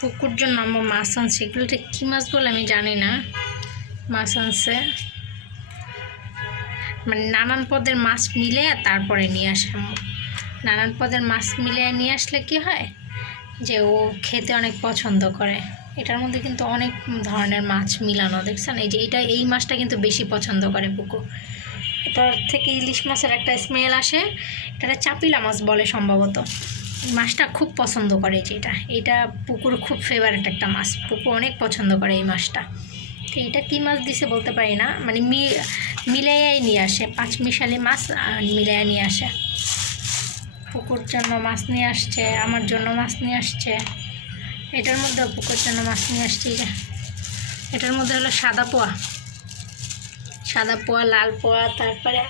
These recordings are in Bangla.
পুকুর জন্য আমার মাছ আনছে, এগুলোটা কী মাছ বলে আমি জানি না। মাছ আনছে মানে নানান পদের মাছ মিলে তারপরে নিয়ে আসে। নানান পদের মাছ মিলে নিয়ে আসলে কি হয় যে ও খেতে অনেক পছন্দ করে। এটার মধ্যে কিন্তু অনেক ধরনের মাছ মিলানো, দেখছেন? এই যে এই মাছটা কিন্তু বেশি পছন্দ করে পুকুর। এটার থেকে ইলিশ মাছের একটা স্মেল আসে, এটা চাপিলা মাছ বলে সম্ভবত। মাছটা খুব পছন্দ করে, যে এটা পুকুর খুব ফেভারিট একটা মাছ, পুকুর অনেক পছন্দ করে এই মাছটা। তো এটা কী মাছ দিছে বলতে পারি না, মানে মিলাইয়াই নিয়ে আসে, পাঁচমিশালি মাছ মিলাইয়া নিয়ে আসে। পুকুর জন্য মাছ নিয়ে আসছে, আমার জন্য মাছ নিয়ে আসছে, এটার মধ্যে পুকুর জন্য মাছ নিয়ে আসছে। এটার মধ্যে হলো সাদা পোয়া, লাল পোয়া, তারপরে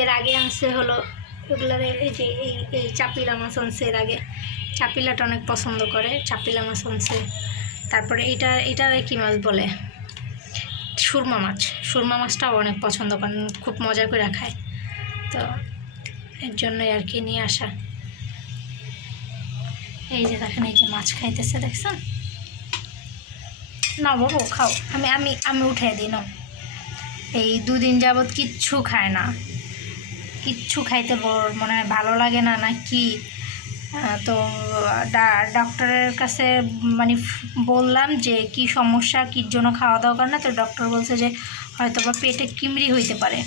এর আগে আনছে হলো ওগুলার এই যে এই চাপিলা মাছ আনছে। এর আগে চাপিলাটা অনেক পছন্দ করে, চাপিলা মাছ আনছে। তারপরে এটার কী মাছ বলে, সুরমা মাছটাও অনেক পছন্দ করেন, খুব মজা করে খায়। তো এর জন্যই আর কি নিয়ে আসা। এই যে দেখেন, এই যে মাছ খাইতেছে, দেখছেন? না বাবু খাও, আমি উঠাই দিই না। এই দুদিন যাবৎ কিচ্ছু খায় না, কিচ্ছু খাইতে মনে হয় ভালো লাগে না না কি। তো ডক্টরের কাছে মানে বললাম যে কি সমস্যা, কির জন্য খাওয়া দাওয়া করে না। তো ডক্টর বলছে যে হয়তো বা পেটে কিমড়ি হইতে পারে।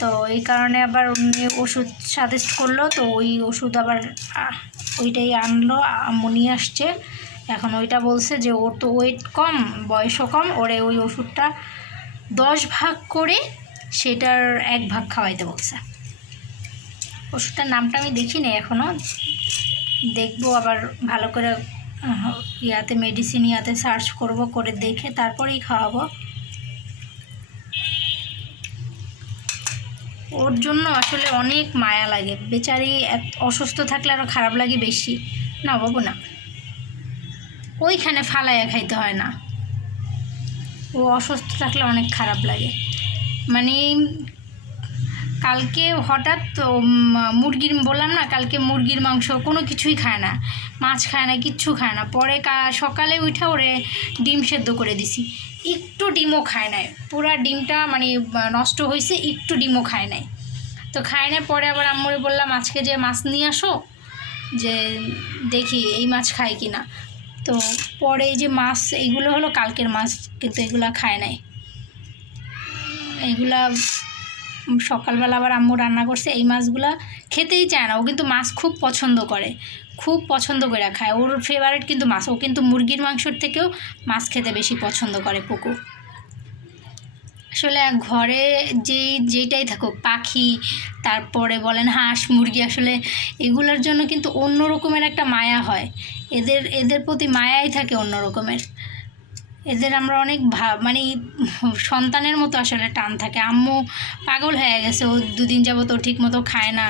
তো এই কারণে আবার উনি ওষুধ সাজেস্ট করলো। তো ওই ওষুধ আবার ওইটাই আনলো, আম্মু নিয়ে আসছে। এখন ওইটা বলছে যে ওর তো ওয়েট কম, বয়সও কম, ওরে ওই ওষুধটা 10 ভাগ করে সেটার 1 ভাগ খাওয়াইতে বলছে। ওষুধটার নামটা আমি দেখিনি এখনও, দেখবো আবার ভালো করে মেডিসিন সার্চ করব, করে দেখে তারপরেই খাওয়াবো। ওর জন্য আসলে অনেক মায়া লাগে, বেচারি অসুস্থ থাকলে আরও খারাপ লাগে বেশি। না বাবু না, ওইখানে ফালাইয়া খাইতে হয় না, ও অসুস্থ থাকলে অনেক খারাপ লাগে। মানে কালকে হঠাৎ মুরগির বললাম না, কালকে মুরগির মাংস কোনো কিছুই খায় না, মাছ খায় না, কিচ্ছু খায় না। পরে সকালে উঠে ওরে ডিম সেদ্ধ করে দিছি, একটু ডিমও খায় নাই। পুরা ডিমটা মানে নষ্ট হয়েছে, একটু ডিমও খায় নাই। তো খায় না, পরে আবার আম্মুরে বললাম আজকে যে মাছ নিয়ে আসো, যে দেখি এই মাছ খায় কি না। তো পরে এই যে মাছ, এইগুলো হলো কালকের মাছ, কিন্তু এগুলা খায় নাই। এইগুলা সকালবেলা আবার আম্মু রান্না করছে, এই মাছগুলা খেতেই চায় না। ও কিন্তু মাছ খুব পছন্দ করে, খুব পছন্দ করে খায়, ওর ফেভারিট কিন্তু মাছ। ও কিন্তু মুরগির মাংসর থেকেও মাছ খেতে বেশি পছন্দ করে পুকু। আসলে ঘরে যেইটাই থাকুক, পাখি, তারপরে বলেন হাঁস মুরগি, আসলে এগুলোর জন্য কিন্তু অন্য রকমের একটা মায়া হয়। এদের প্রতি মায়াই থাকে অন্য রকমের। এদের আমরা অনেক মানে সন্তানের মতো আসলে টান থাকে। আম্মু পাগল হয়ে গেছে, ও দুদিন যাবত ও ঠিক মতো খায় না।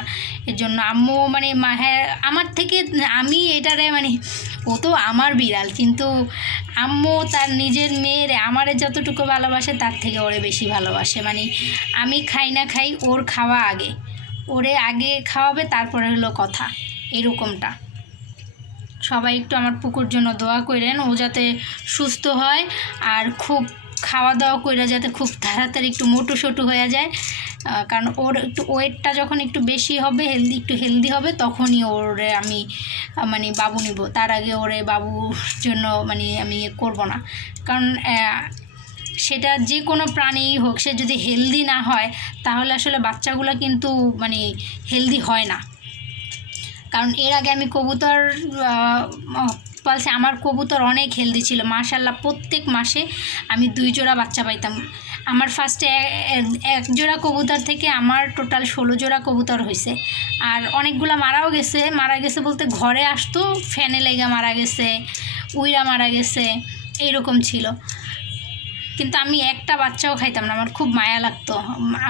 এর জন্য আম্মু মানে হ্যাঁ, আমার থেকে আমি এটারে মানে, ও তো আমার বিড়াল, কিন্তু আম্মু তার নিজের মেয়ের আমারে যতটুকু ভালোবাসে তার থেকে ওরে বেশি ভালোবাসে। মানে আমি খাই না খাই, ওর খাওয়া আগে, ওরে আগে খাওয়াবে তারপরে হলো কথা, এরকমটা। সবাই একটু আমার পুকুর জন্য দোয়া করেন, ও যাতে সুস্থ হয়, আর খুব খাওয়া দাওয়া করে যাতে খুব তাড়াতাড়ি একটু মোটু সোটু হয়ে যায়। কারণ ওর একটু ওয়েটটা যখন একটু বেশি হবে, একটু হেলদি হবে, তখনই ওরে আমি মানে বাবু নিব। তার আগে ওরে বাবুর জন্য মানে আমি করব না। কারণ সেটা যে কোনো প্রাণীই হোক, সে যদি হেলদি না হয় তাহলে আসলে বাচ্চাগুলো কিন্তু মানে হেলদি হয় না। কারণ এর আগে আমি কবুতর পালছি, আমার কবুতর অনেক হেলদি ছিল মাশাআল্লাহ। প্রত্যেক মাসে আমি 2 জোড়া বাচ্চা পাইতাম। আমার ফার্স্টে 1 জোড়া কবুতর থেকে আমার টোটাল 16 জোড়া কবুতর হয়েছে। আর অনেকগুলো মারা গেছে বলতে ঘরে আসতো, ফ্যানে লেগে মারা গেছে, উইরা মারা গেছে, এইরকম ছিল। কিন্তু আমি একটা বাচ্চাও খাইতাম না, আমার খুব মায়া লাগতো।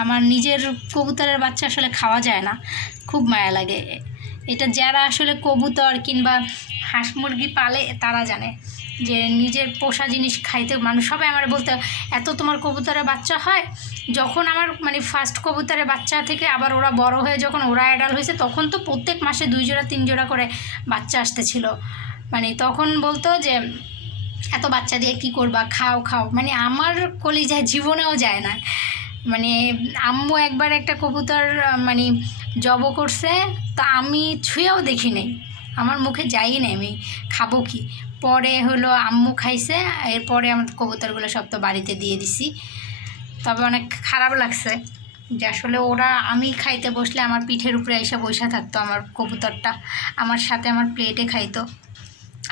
আমার নিজের কবুতরের বাচ্চা আসলে খাওয়া যায় না, খুব মায়া লাগে। এটা যারা আসলে কবুতর কিংবা হাঁস মুরগি পালে তারা জানে যে নিজের পোষা জিনিস খাইতে। মানুষ সবাই আমার বলতে, এত তোমার কবুতরের বাচ্চা হয়? যখন আমার মানে ফার্স্ট কবুতরের বাচ্চা থেকে আবার ওরা বড় হয়ে যখন ওরা অ্যাডাল্ট হয়েছে, তখন তো প্রত্যেক মাসে 2 জোড়া 3 জোড়া করে বাচ্চা আসতেছিল। মানে তখন বলতো যে এত বাচ্চা দিয়ে কি করবা, খাও খাও। মানে আমার কলিজায় জীবনেও যায় না। মানে আম্মু একবার একটা কবুতর মানে জব করছে, তো আমি ছুঁয়েও দেখি নাই, আমার মুখে যাই না, আমি খাবো কি। পরে হলো আম্মু খাইছে, এরপরে আমার কবুতরগুলো সব তো বাড়িতে দিয়ে দিছি। তবে অনেক খারাপ লাগছে যে আসলে ওরা, আমি খাইতে বসলে আমার পিঠের উপরে এসে বসে থাকতো আমার কবুতরটা, আমার সাথে আমার প্লেটে খাইতো।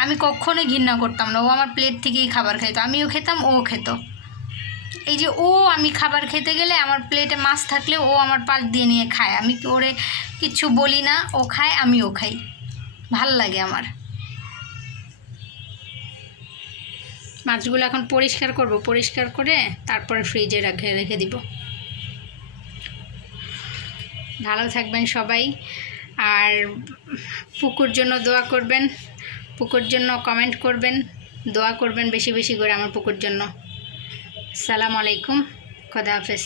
আমি কখনোই ঘৃণা করতাম না, ও আমার প্লেট থেকেই খাবার খাইতো, আমিও খেতাম, ও খেত। এই যে ও, আমি খাবার খেতে গেলে আমার প্লেটে মাছ থাকলে ও আমার পাশ দিয়ে নিয়ে খায়, আমি ওরে কিচ্ছু বলি না, ও খায় আমিও খাই, ভাল লাগে আমার। মাছগুলো এখন পরিষ্কার করব, পরিষ্কার করে তারপরে ফ্রিজে রেখে দিব। ভালো থাকবেন সবাই, আর পুকুর জন্য দোয়া করবেন, পুকুর জন্য কমেন্ট করবেন, দোয়া করবেন বেশি বেশি করে আমার পুকুর জন্য। সালাম আলাইকুম, খোদা হাফেজ।